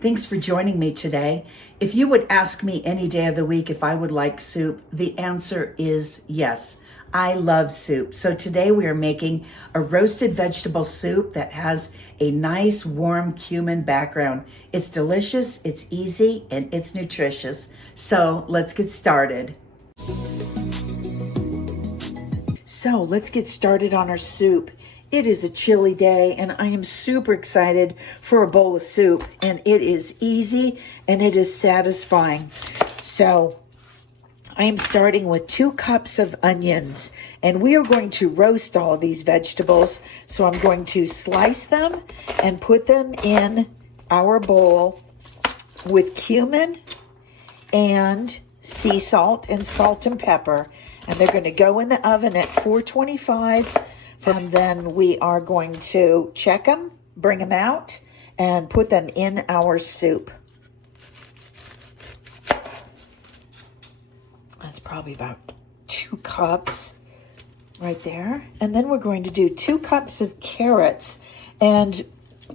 Thanks for joining me today. If you would ask me any day of the week if I would like soup, the answer is yes. I love soup. So today we are making a roasted vegetable soup that has a nice warm cumin background. It's delicious, it's easy, and it's nutritious. So let's get started. So let's get started on our soup. It is a chilly day and I am super excited for a bowl of soup, and it is easy and it is satisfying. So I am starting with 2 cups of onions, and we are going to roast all of these vegetables. So I'm going to slice them and put them in our bowl with cumin and sea salt and salt and pepper. And they're going to go in the oven at 425. And then we are going to check them, bring them out, and put them in our soup. That's probably about 2 cups right there. And then we're going to do 2 cups of carrots. And,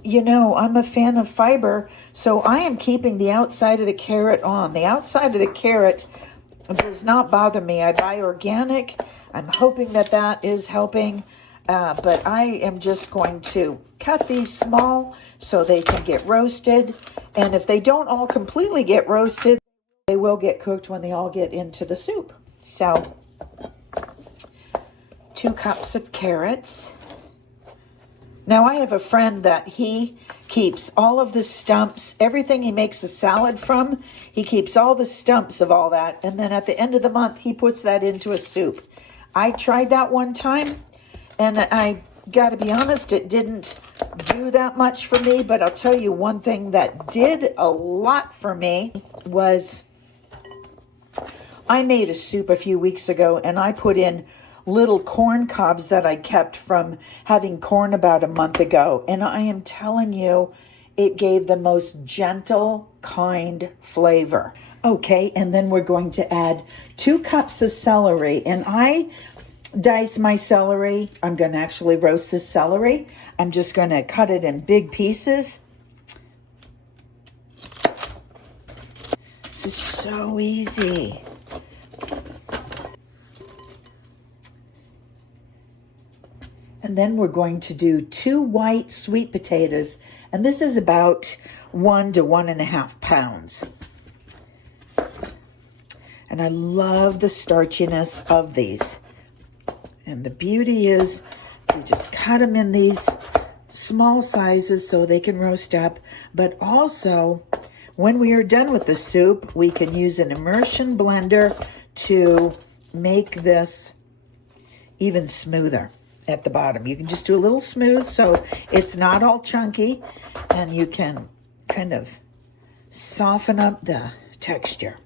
you know, I'm a fan of fiber, so I am keeping the outside of the carrot on. The outside of the carrot does not bother me. I buy organic. I'm hoping that that is helping. But I am just going to cut these small so they can get roasted. And if they don't all completely get roasted, they will get cooked when they all get into the soup. So 2 cups of carrots. Now I have a friend that he keeps all of the stumps, everything he makes a salad from, he keeps all the stumps of all that. And then at the end of the month, he puts that into a soup. I tried that one time. And I got to be honest, it didn't do that much for me. But I'll tell you one thing that did a lot for me was I made a soup a few weeks ago, and I put in little corn cobs that I kept from having corn about a month ago. And I am telling you, it gave the most gentle, kind flavor. Okay, and then we're going to add 2 cups of celery. And I dice my celery. I'm going to actually roast this celery. I'm just going to cut it in big pieces. This is so easy. And then we're going to do 2 white sweet potatoes. And this is about 1 to 1.5 pounds. And I love the starchiness of these. And the beauty is we just cut them in these small sizes so they can roast up. But also, when we are done with the soup, we can use an immersion blender to make this even smoother at the bottom. You can just do a little smooth so it's not all chunky, and you can kind of soften up the texture.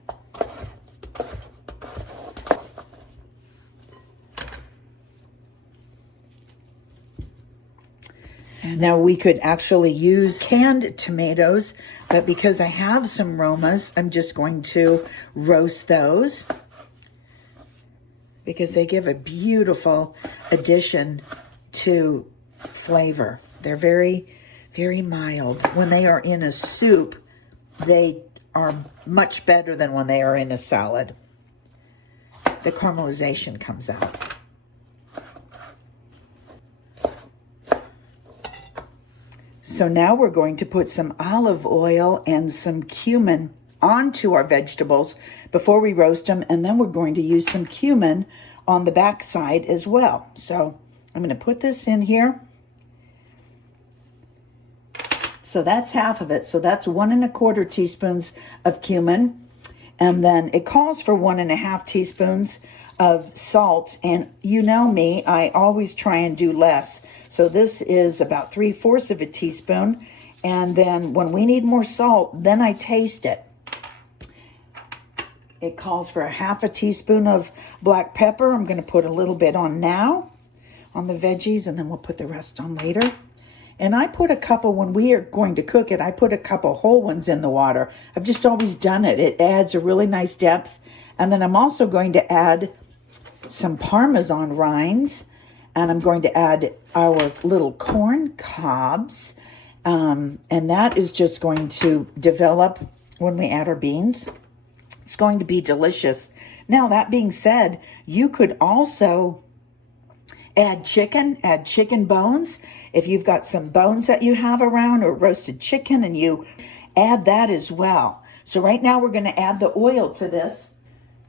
Now we could actually use canned tomatoes, but because I have some Romas, I'm just going to roast those because they give a beautiful addition to flavor. They're very, very mild. When they are in a soup, they are much better than when they are in a salad. The caramelization comes out. So now we're going to put some olive oil and some cumin onto our vegetables before we roast them. And then we're going to use some cumin on the back side as well. So I'm going to put this in here. So that's half of it. So that's 1¼ teaspoons of cumin. And then it calls for 1½ teaspoons of salt. And you know me, I always try and do less. So this is about 3/4 teaspoon. And then when we need more salt, then I taste it. It calls for 1/2 teaspoon of black pepper. I'm going to put a little bit on now on the veggies, and then we'll put the rest on later. And I put a couple, when we are going to cook it, I put a couple whole ones in the water. I've just always done it. It adds a really nice depth. And then I'm also going to add some Parmesan rinds, and I'm going to add our little corn cobs, And that is just going to develop when we add our beans. It's going to be delicious. Now, that being said, you could also add chicken bones. If you've got some bones that you have around or roasted chicken, and you add that as well. So right now we're going to add the oil to this.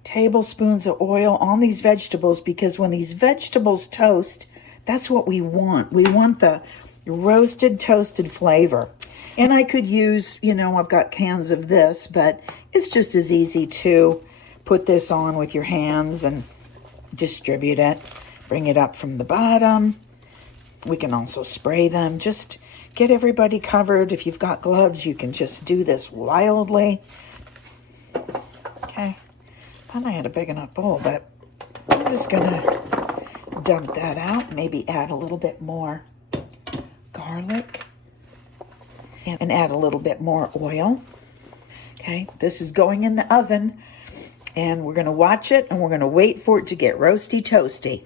Tablespoons of oil on these vegetables, because when these vegetables toast, that's what we want. We want the roasted, toasted flavor. And I could use, I've got cans of this, but it's just as easy to put this on with your hands and distribute it. Bring it up from the bottom. We can also spray them. Just get everybody covered. If you've got gloves, you can just do this wildly. Okay. Thought I had a big enough bowl, but I'm just going to dump that out. Maybe add a little bit more garlic and add a little bit more oil. Okay, this is going in the oven, and we're going to watch it, and we're going to wait for it to get roasty toasty.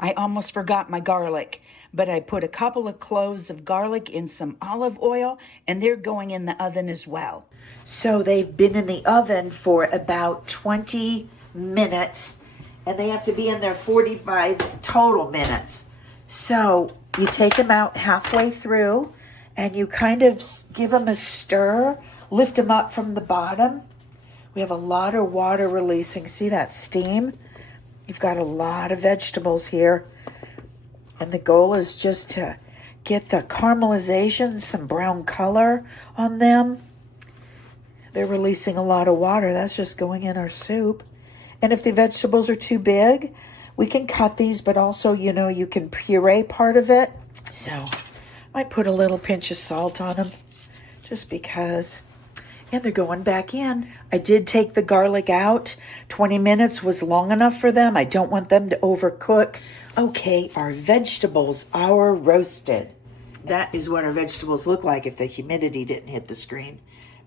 I almost forgot my garlic, but I put a couple of cloves of garlic in some olive oil, and they're going in the oven as well. So they've been in the oven for about 20 minutes, and they have to be in there 45 total minutes. So you take them out halfway through, and you kind of give them a stir, lift them up from the bottom. We have a lot of water releasing. See that steam? You've got a lot of vegetables here. And the goal is just to get the caramelization, some brown color on them. They're releasing a lot of water. That's just going in our soup. And if the vegetables are too big, we can cut these, but also, you can puree part of it. So I might put a little pinch of salt on them just because. And they're going back in. I did take the garlic out. 20 minutes was long enough for them. I don't want them to overcook. Okay, our vegetables are roasted. That is what our vegetables look like if the humidity didn't hit the screen.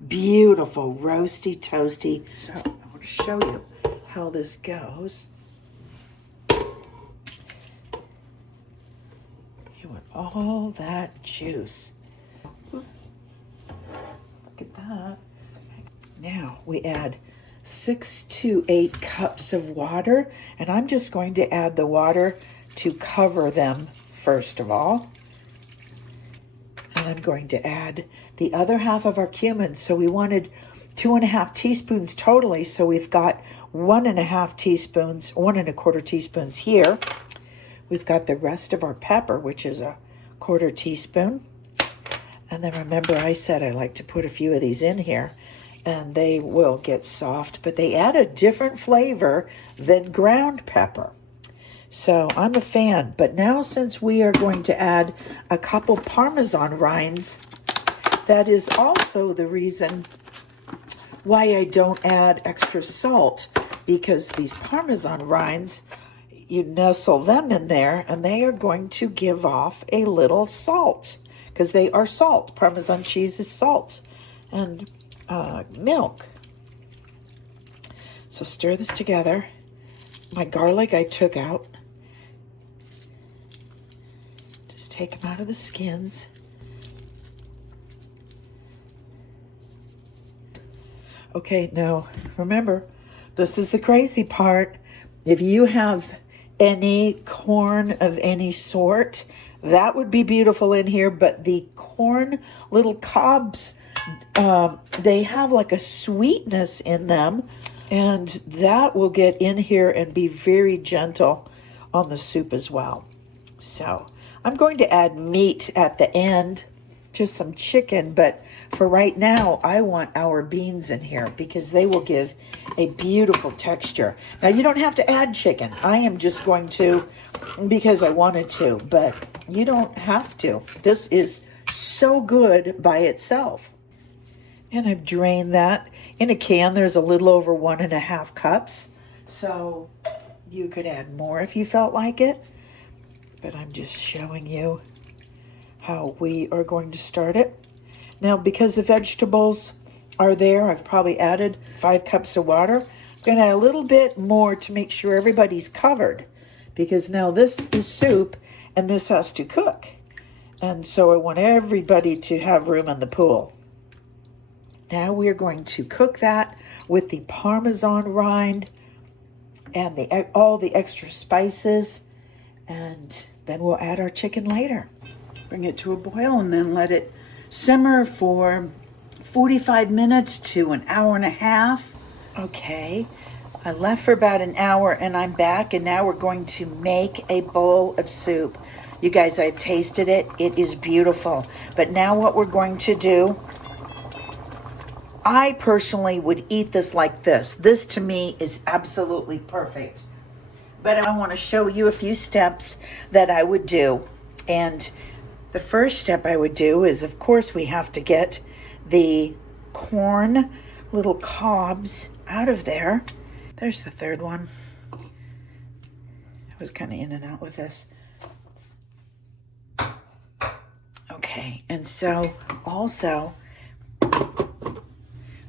Beautiful, roasty, toasty. So I want to show you how this goes. You want all that juice. Look at that. Now we add 6 to 8 cups of water, and I'm just going to add the water to cover them first of all. And I'm going to add the other half of our cumin. So we wanted 2.5 teaspoons totally. So we've got 1.5 teaspoons, 1.25 teaspoons here. We've got the rest of our pepper, which is a 1/4 teaspoon. And then remember, I said I like to put a few of these in here, and they will get soft, but they add a different flavor than ground pepper. So I'm a fan. But now, since we are going to add a couple Parmesan rinds, that is also the reason why I don't add extra salt, because these Parmesan rinds, you nestle them in there, and they are going to give off a little salt, because they are salt. Parmesan cheese is salt and milk. So stir this together. My garlic I took out. Just take them out of the skins. Okay, now remember, this is the crazy part. If you have any corn of any sort, that would be beautiful in here, but the corn little cobs, they have like a sweetness in them, and that will get in here and be very gentle on the soup as well. So I'm going to add meat at the end, just some chicken, but for right now, I want our beans in here because they will give a beautiful texture. Now, you don't have to add chicken. I am just going to because I wanted to, but you don't have to. This is so good by itself. And I've drained that. In a can, there's a little over 1.5 cups. So you could add more if you felt like it. But I'm just showing you how we are going to start it. Now, because the vegetables are there, I've probably added 5 cups of water. I'm going to add a little bit more to make sure everybody's covered, because now this is soup and this has to cook. And so I want everybody to have room in the pool. Now we're going to cook that with the Parmesan rind and all the extra spices, and then we'll add our chicken later. Bring it to a boil and then let it simmer for 45 minutes to an hour and a half. Okay, I left for about an hour and I'm back, and now we're going to make a bowl of soup. You guys, I've tasted it. It is beautiful. But now what we're going to do, I personally would eat this like this. This to me is absolutely perfect. But I want to show you a few steps that I would do. And the first step I would do is, of course, we have to get the corn little cobs out of there. There's the third one. I was kind of in and out with this. Okay, and so also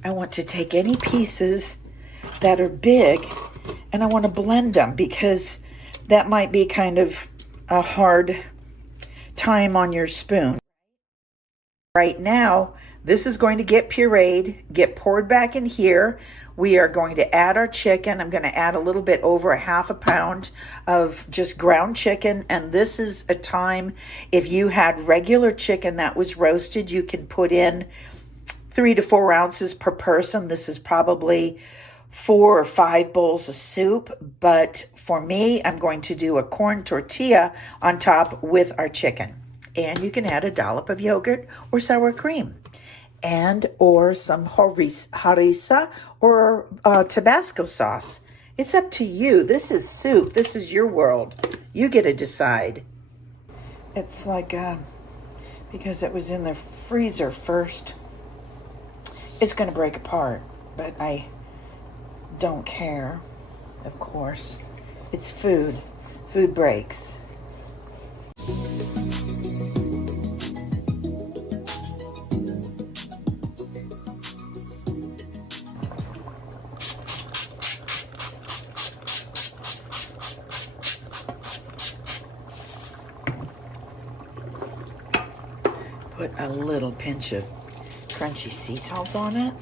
I want to take any pieces that are big and I want to blend them, because that might be kind of a hard time on your spoon. Right now, this is going to get pureed, get poured back in here. We are going to add our chicken. I'm going to add a little bit over a half a pound of just ground chicken. And this is a time, if you had regular chicken that was roasted, you can put in 3 to 4 ounces per person. This is probably 4 or 5 bowls of soup. But for me, I'm going to do a corn tortilla on top with our chicken. And you can add a dollop of yogurt or sour cream, and or some harissa or Tabasco sauce. It's up to you. This is soup. This is your world. You get to decide. It's like, because it was in the freezer first, it's going to break apart, but I don't care, of course. It's food. Food breaks. Put a little pinch of crunchy sea salt on it.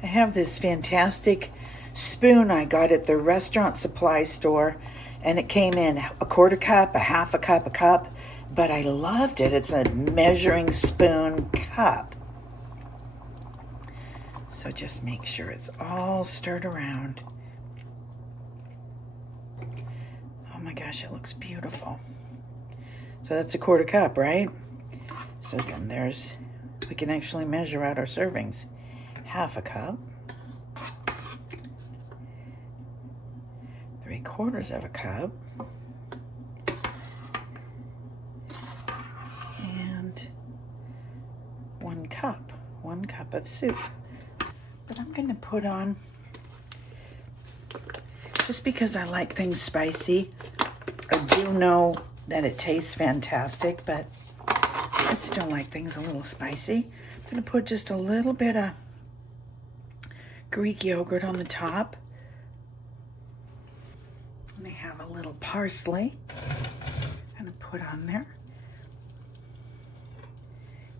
I have this fantastic spoon I got at the restaurant supply store, and it came in a quarter cup, a half a cup, a cup, but I loved it. It's a measuring spoon cup. So just make sure it's all stirred around. Oh my gosh, it looks beautiful. So that's a quarter cup, right? So then we can actually measure out our servings. Half a cup, 3/4 of a cup, and 1 cup of soup. But I'm going to put on, just because I like things spicy. I do know that it tastes fantastic, but I still like things a little spicy. I'm going to put just a little bit of Greek yogurt on the top. And I have a little parsley I'm going to put on there.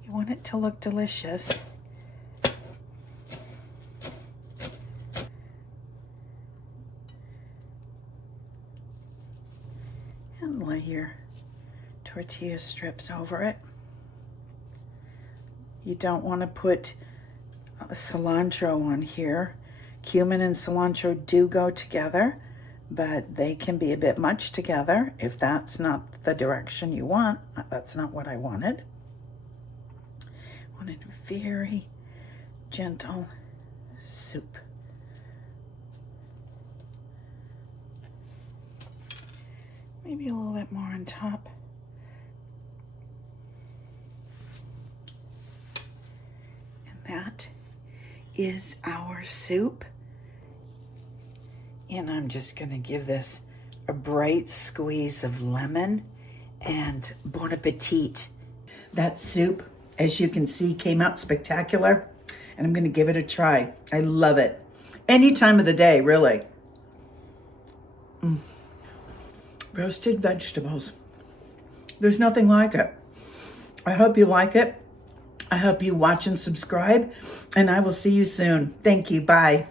You want it to look delicious. And lay your tortilla strips over it. You don't want to put cilantro on here. Cumin and cilantro do go together, but they can be a bit much together if that's not the direction you want. That's not what I wanted. I wanted a very gentle soup. Maybe a little bit more on top. And that is our soup. And I'm just going to give this a bright squeeze of lemon, and bon appetit. That soup, as you can see, came out spectacular, and I'm going to give it a try. I love it. Any time of the day, really. roasted vegetables. There's nothing like it. I hope you like it. I hope you watch and subscribe, and I will see you soon. Thank you. Bye.